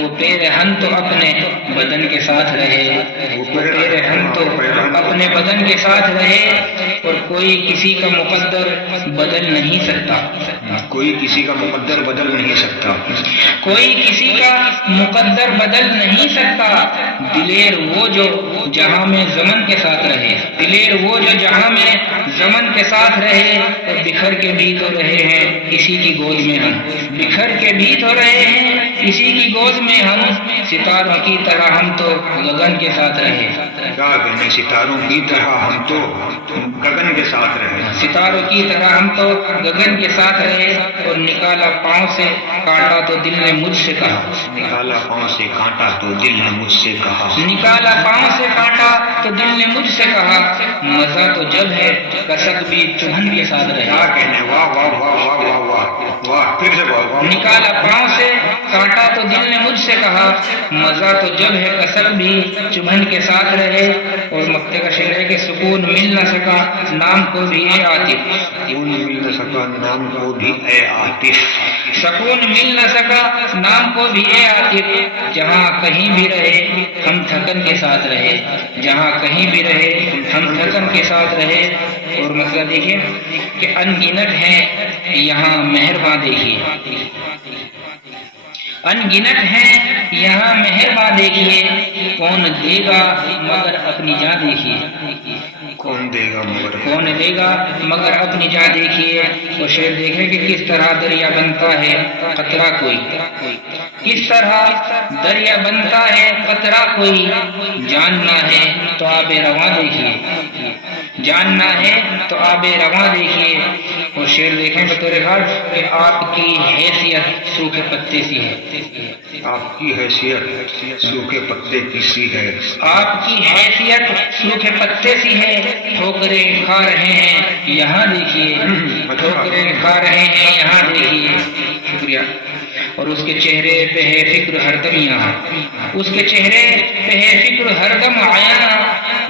وہ پیرہن تو اپنے بدن کے ساتھ رہے، وہ پیرہن تو اپنے بدن کے ساتھ رہے، اور کوئی کسی کا مقدر بدل نہیں سکتا، کوئی کسی کا مقدر بدل نہیں سکتا، کوئی کسی کا مقدر بدل نہیں سکتا۔ دلیر وہ جو جہاں میں زمن کے ساتھ رہے، دلیر وہ جو جہاں میں زمن کے ساتھ رہے، اور بکھر کے بھی تو رہے ہیں اسی کی گود میں ہم، بکھر کے بھی تو رہے ہیں اسی کی گود میں ہم، ستاروں کی طرح ہم تو گگن کے ساتھ رہے، کیا کہنے، ستاروں کی طرح ہم تو گگن کے ساتھ رہے، ستاروں کی طرح ہم تو گگن کے ساتھ رہے، اور نکالا پاؤں سے کانٹا تو دل نے مجھ سے کہا، نکالا پاؤں سے کانٹا تو دل نے مجھ سے کہا، نکالا پاؤں سے کانٹا تو دل نے مجھ سے کہا، مزہ تو جب ہے کسک بھی چبھن کے ساتھ رہے، کیا کہنے، واہ واہ واہ واہ واہ واہ واہ، پھر سے واہ واہ، نکالا پاؤں سے کانٹا تو دل نے مجھ سے کہا، مزہ تو جب ہے کسک بھی چبھن کے ساتھ رہے، اور مکتے کا شعر ہے کہ سکون مل نہ سکا نام کو بھی اے عاطف، سکون مل نہ سکا نام کو بھی اے عاطف، سکون مل نہ سکا نام کو بھی اے عاطف، جہاں کہیں بھی رہے ہم تھکن کے ساتھ رہے، جہاں کہیں بھی رہے ہم تھکن کے ساتھ رہے، اور مسئلہ دیکھیے کہ ان گنت ہیں یہاں مہرباں دیکھیے، ان گنت ہیں یہاں مہرباں دیکھیے، کون دے گا مگر اپنی جان دیکھیے، کون دے گا مگر، کون دے گا مگر اپنی جان دیکھیے، وہ شعر دیکھیں کہ کس طرح دریا بنتا ہے قطرہ کوئی، کس طرح دریا بنتا ہے قطرہ کوئی، جاننا ہے تو آب رواں دیکھیے، جاننا ہے تو آب رواں دیکھیے، وہ شعر دیکھیں بطور خاص کہ آپ کی حیثیت سوکھے پتے سی ہے، آپ کی حیثیت سوکھے پتے کی سی ہے، آپ کی حیثیت سوکھے پتے سی ہے، ٹھوکریں کھا رہے ہیں یہاں دیکھیے، ٹھوکریں کھا رہے ہیں یہاں دیکھیے، شکریہ، اور اس کے چہرے پہ ہے فکر ہر دم یہاں، اس کے چہرے پہ ہے فکر ہر دم آیا،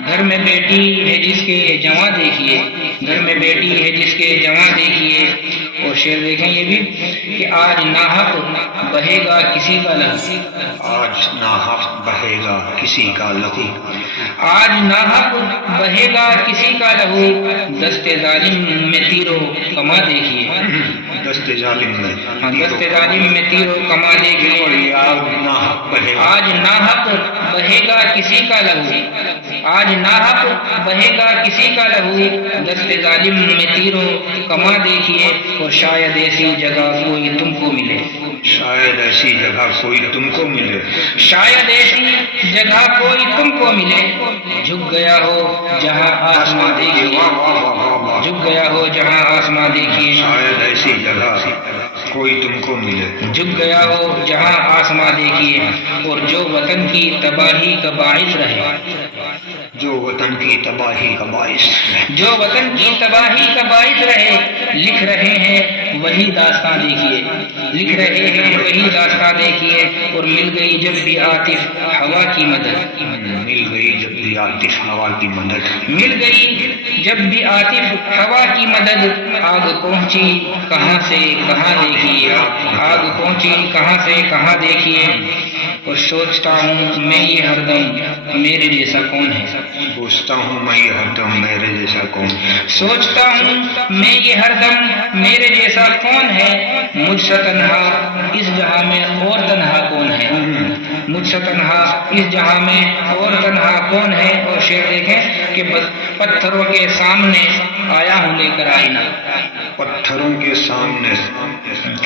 گھر میں بیٹی ہے جس کے جواں دیکھیے، گھر میں بیٹی ہے جس کے جواں دیکھیے، اور شعر دیکھیں یہ بھی کہ آج ناحق بہے گا کسی کا لہو، آج ناحق بہے گا کسی کا لہو، آج ناحق بہے گا کسی کا لہو، دست ظالم میں تیرو کما دیکھیے، دست ظالم میں، دست ظالم میں تیرو کما دیکھیے، آج ناحق بہے گا، آج ناحق بہے گا کسی کا لہو، آج ناحق بہے گا کسی کا لہو، دست ظالم میں تیرو کما دیکھیے، اور شاید ایسی جگہ کوئی تم کو ملے، شاید ایسی جگہ کوئی تم کو ملے، شاید ایسی جگہ کوئی تم کو ملے، جھک گیا ہو جہاں آسمان دیکھیے، واہ واہ واہ واہ واہ، جھک گیا ہو جہاں آسمان دیکھیے، شاید ایسی جگہ کوئی تم کو ملے، جھک گیا ہو جہاں آسمان دیکھیے، اور جو وطن کی تباہی کا باعث رہے، جو وطن کی تباہی کا باعث ہے، جو وطن کی تباہی کا باعث رہے، لکھ رہے ہیں وہی داستان دیکھیے، لکھ رہے ہیں وہی داستان دیکھیے، اور مل گئی جب بھی عاطف ہوا کی مدد، مل گئی جب بھی عاطف ہوا کی مدد، مل گئی جب بھی عاطف ہوا کی مدد، آگ پہنچی کہاں سے کہاں دیکھیے، آگ پہنچی کہاں سے کہاں دیکھیے، اور سوچتا ہوں میں یہ ہر دم میرے جیسا کون ہے، سوچتا ہوں میں یہ ہر دم میرے جیسا کون، سوچتا ہوں میں یہ ہر دم میرے جیسا کون ہے، مجھ سے تنہا اس جہاں میں اور تنہا کون ہے، مجھ سے تنہا اس جہاں میں اور تنہا کون ہے، اور شعر دیکھیں کہ پتھروں کے سامنے آیا ہوں لے کر آئینہ، پتھروں کے سامنے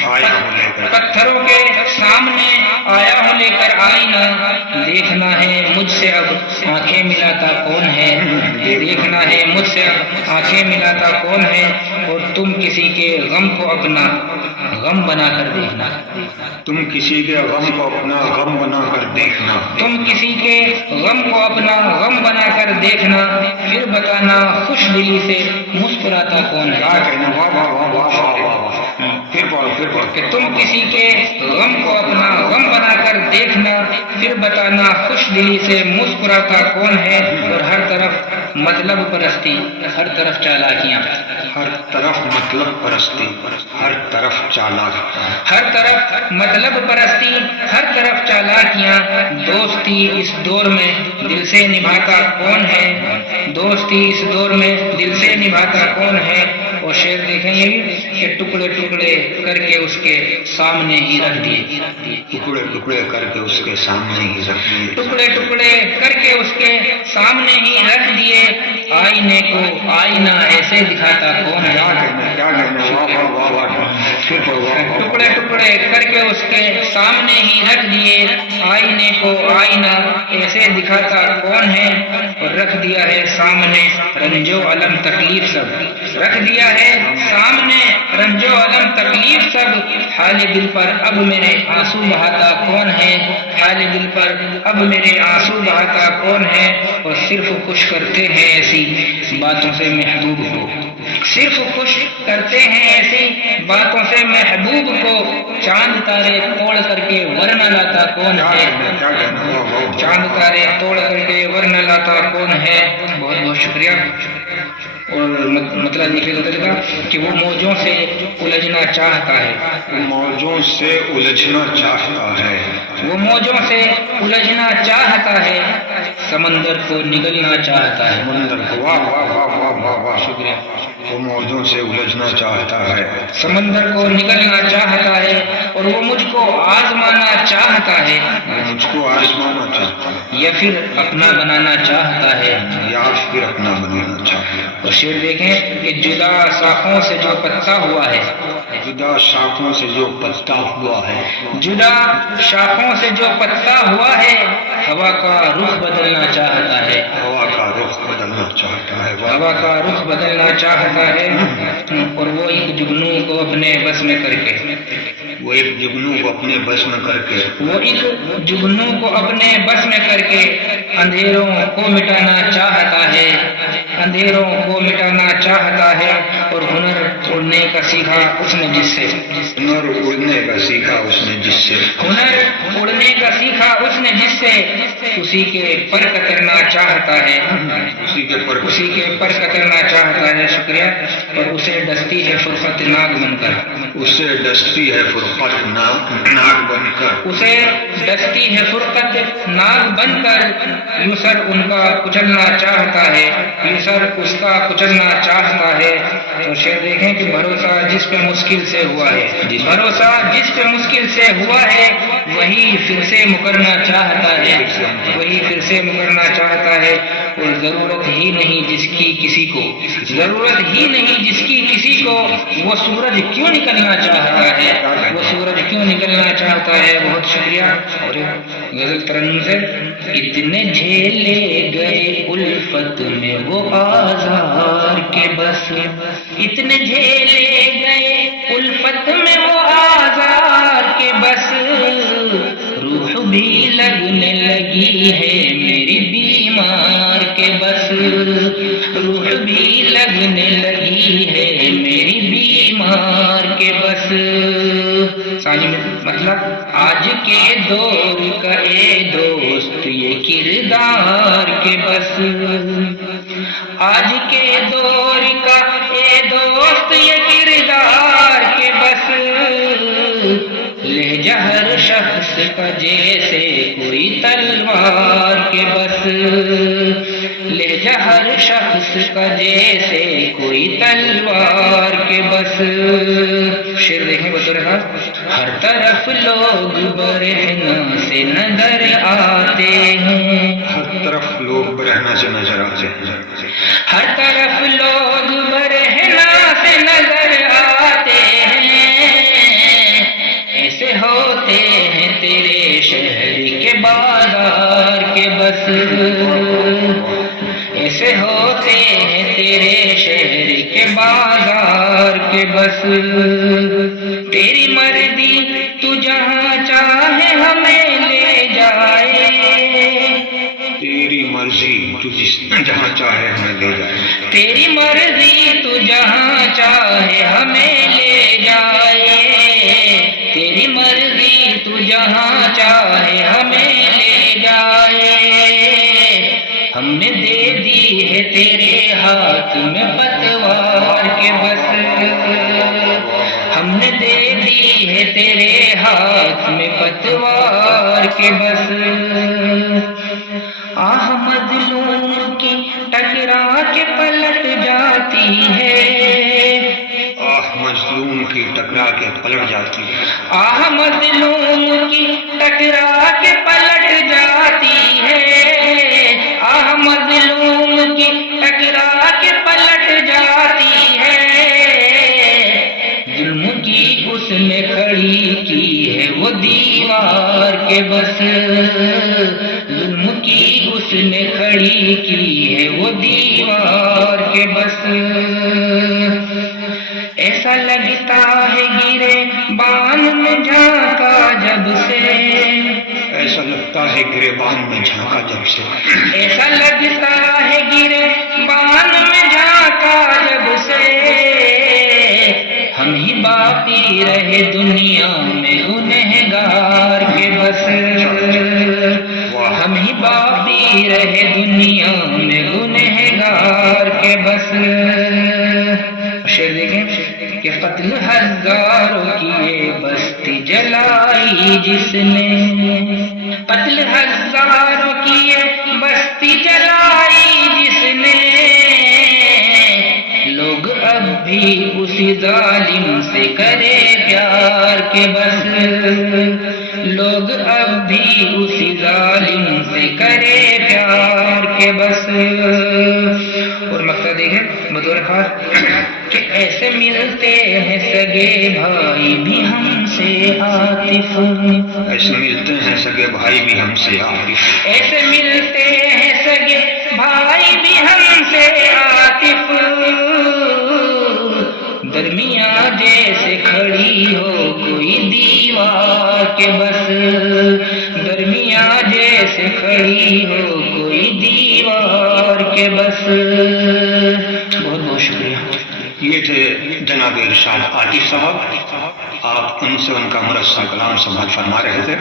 آیا ہوں لے کر، پتھروں کے سامنے آیا ہوں لے کر آئینہ، دیکھنا ہے مجھ سے اب آنکھیں ملاتا کون ہے، دیکھنا ہے مجھ سے اب آنکھیں ملاتا کون ہے، اور تم کسی کے غم کو اپنا غم بنا کر دیکھنا، تم کسی کے غم کو اپنا غم بنا کر دیکھنا، تم کسی کے غم کو اپنا غم بنا کر دیکھنا، پھر بتانا خوش دلی سے مسکراتا کون ہے، کیا کہنا، واہ واہ واہ واہ واہ واہ، پھر پڑھو کہ تم کسی کے غم کو اپنا غم بنا کر دیکھنا، پھر بتانا خوش دلی سے مسکراتا کون ہے، اور ہر طرف مطلب پرستی، ہر طرف چالاکیاں، ہر طرف مطلب پرستی، ہر طرف چالاک، ہر طرف مطلب پرستی، ہر طرف چالاکیاں، دوستی اس دور میں دل سے نبھاتا کون ہے، دوستی اس دور میں دل سے نبھاتا کون ہے۔ اور شعر دیکھیں یہ بھی کہ ٹکڑے ٹکڑے کر کے اس کے سامنے ہی رکھ دیے، ٹکڑے ٹکڑے کر کے اس کے سامنے ہی رکھ دیے، ٹکڑے ٹکڑے کر کے اس کے سامنے ہی رکھ دیے، آئینے کو آئینہ ایسے دکھاتا کون ہے، کیا کہنا، واہ واہ واہ واہ، پھر پڑھو، ٹکڑے ٹکڑے کر کے اس کے سامنے ہی رکھ دیے، آئینے کو آئینہ ایسے دکھاتا کون ہے، اور رکھ دیا ہے سامنے رنجو علم تکلیف سب، رکھ دیا ہے سامنے رنجو علم تکلیف سب، حال دل پر اب میرے آنسو بہاتا کون ہے، حال دل پر اب میرے آنسو بہاتا کون ہے، اور صرف خوش کرتے ہیں ایسی باتوں سے محبوب کو، صرف خوش کرتے ہیں ایسی باتوں سے محبوب کو، چاند تارے توڑ کر کے ورنہ لاتا کون ہے، چاند تارے توڑ کر کے ورنہ لاتا کون ہے۔ بہت بہت شکریہ۔ اور مطلب نکلے گا کہ وہ موجوں سے الجھنا چاہتا ہے، موجوں سے الجھنا چاہتا ہے، وہ موجوں سے الجھنا چاہتا ہے، سمندر کو نگلنا چاہتا ہے، سمندر کو، واہ واہ واہ واہ واہ واہ، شکریہ، وہ موجوں سے الجھنا چاہتا ہے، سمندر کو نگلنا چاہتا ہے، اور وہ مجھ کو آزمانا چاہتا ہے، مجھ کو آزمانا چاہتا ہے، یا پھر اپنا بنانا چاہتا ہے، یا پھر اپنا بنانا چاہتا ہے۔ اور شعر دیکھیں کہ جدا شاخوں سے جو پتا ہوا ہے، جدا شاخوں سے جو پتا ہوا ہے، جدا شاخوں سے جو پتا ہوا ہے، ہوا کا رخ بدلنا چاہتا ہے، ہوا کا رخ بدلنا چاہتا ہے، ہوا کا رخ بدلنا چاہتا ہے، اور وہ ایک جگنو کو اپنے بس میں کر کے، وہ ایک جگنو کو اپنے بس میں کر کے، وہ ایک جگنو کو اپنے بس میں کر کے اندھیروں کو مٹانا چاہتا ہے، اندھیروں کو مٹانا چاہتا ہے، اور ہنر اڑنے کا سیکھا اس نے جس سے، ہنر اڑنے کا سیکھا اس نے جس سے، ہنر اڑنے کا سیکھا اس نے جس سے، اسی کے پر کترنا چاہتا ہے، اسی کے پر، اسی کے پر کترنا چاہتا ہے۔ شکریہ۔ اور اسے ڈستی ہے فرقت ناک بن کر، اسے ڈستی ہے فرقت ناک بن کر، اسے ڈستی ہے فرقت ناک بن کر، یوں سر ان کا کچلنا چاہتا ہے، یوں سر اس کا کچلنا چاہتا ہے۔ تو شعر دیکھیں کہ بھروسہ جس پہ مشکل سے ہوا ہے، بھروسہ جس پہ مشکل سے ہوا ہے، وہی پھر سے مکرنا چاہتا ہے، وہی پھر سے مکرنا چاہتا ہے، اور ضرورت ہی نہیں جس کی کسی کو، ضرورت ہی نہیں جس کی کسی کو، وہ سورج کیوں نکلنا چاہتا ہے، وہ سورج کیوں نکلنا چاہتا ہے۔ بہت شکریہ۔ اور غزل ترنم سے، اتنے جھیلے گئے الفت میں وہ آزار کے بس، اتنے جھیلے گئے الفت میں وہ آزار کے بس، روح بھی لگنے لگی ہے میری بیمار کے بس، روح بھی لگنے لگی ہے میری بیمار کے بس۔ ثانی مطلب آج کے دور کا اے دوست یہ کردار کے بس، آج کے دور کا اے دوست یہ کردار کے بس، لہجہ ہر شخص کا جیسے کوئی تلوار کے بس، لہجہ ہر شخص کا جیسے کوئی تلوار کے بس۔ شعر دیکھیں بطور ہر طرف لوگ برہنہ سے نظر آتے ہیں، ہر طرف لوگ برہنہ سے نظر آتے ہیں، ہر طرف لوگ برہنہ سے نظر آتے ہیں، ایسے ہوتے ہیں تیرے شہر کے بازار کے بس، ایسے ہوتے ہیں تیرے شہر کے بازار کے بس، تیری مرضی تو جہاں چاہے ہمیں لے جائے، تیری مرضی تو جہاں چاہے ہمیں لے جائے، تیری مرضی تو جہاں چاہے ہمیں لے جائے، لگتی تو جہاں چاہے ہمیں لے جائے، ہم نے دے دی ہے تیرے ہاتھ میں پتوار کے بس، ہم نے دے دی ہے تیرے ہاتھ میں پتوار کے بس، آہ مظلوم کی ٹکرا کے پلٹ جاتی ہے، آہ مظلوم کی ٹکرا کے پلٹ جاتی ہے، آہ مظلوم کی ٹکرا کے پلٹ جاتی ہے، آہ مظلوم کی ٹکرا کے پلٹ جاتی ہے، ظلم کی اس نے کھڑی کی ہے وہ دیوار کے بس، ظلم کی اس نے کھڑی کی ہے وہ دیوار کے بس، ایسا لگتا ہے گرے بان میں جھانکا جب سے، ایسا لگتا ہے گریبان میں جھانکا جب سے، ایسا لگتا ہے گرے بان میں جھانکا جب سے، ہم ہی باقی رہے دنیا میں گنہگار کے بس، ہم ہی باقی رہے دنیا میں گنہگار کے بس، شعر دیکھیں کہ قتل ہزاروں کی یہ بستی جلائی جس نے، قتل ہزاروں کی یہ بستی جلائی جس نے، لوگ اب بھی اسی ظالم سے کرے پیار کے بس، لوگ اب بھی اسی ظالم سے کرے پیار کے بس، اور مقصد دیکھیں بطور خاص کہ ایسے ملتے ہیں سگے بھائی بھی ہم سے عاطف، ایسے ملتے ہیں سگے بھائی بھی ہم سے عاطف، ایسے ملتے ہیں سگے بھائی بھی ہم سے عاطف، درمیان جیسے کھڑی ہو کوئی دیوار کے بس، درمیان جیسے کھڑی ہو کوئی دیوار کے بس، بہت بہت شکریہ۔ یہ تھے جناب ارشاد عاطف صاحب، آپ ان سے ان کا مرصع کلام سماعت فرما رہے تھے۔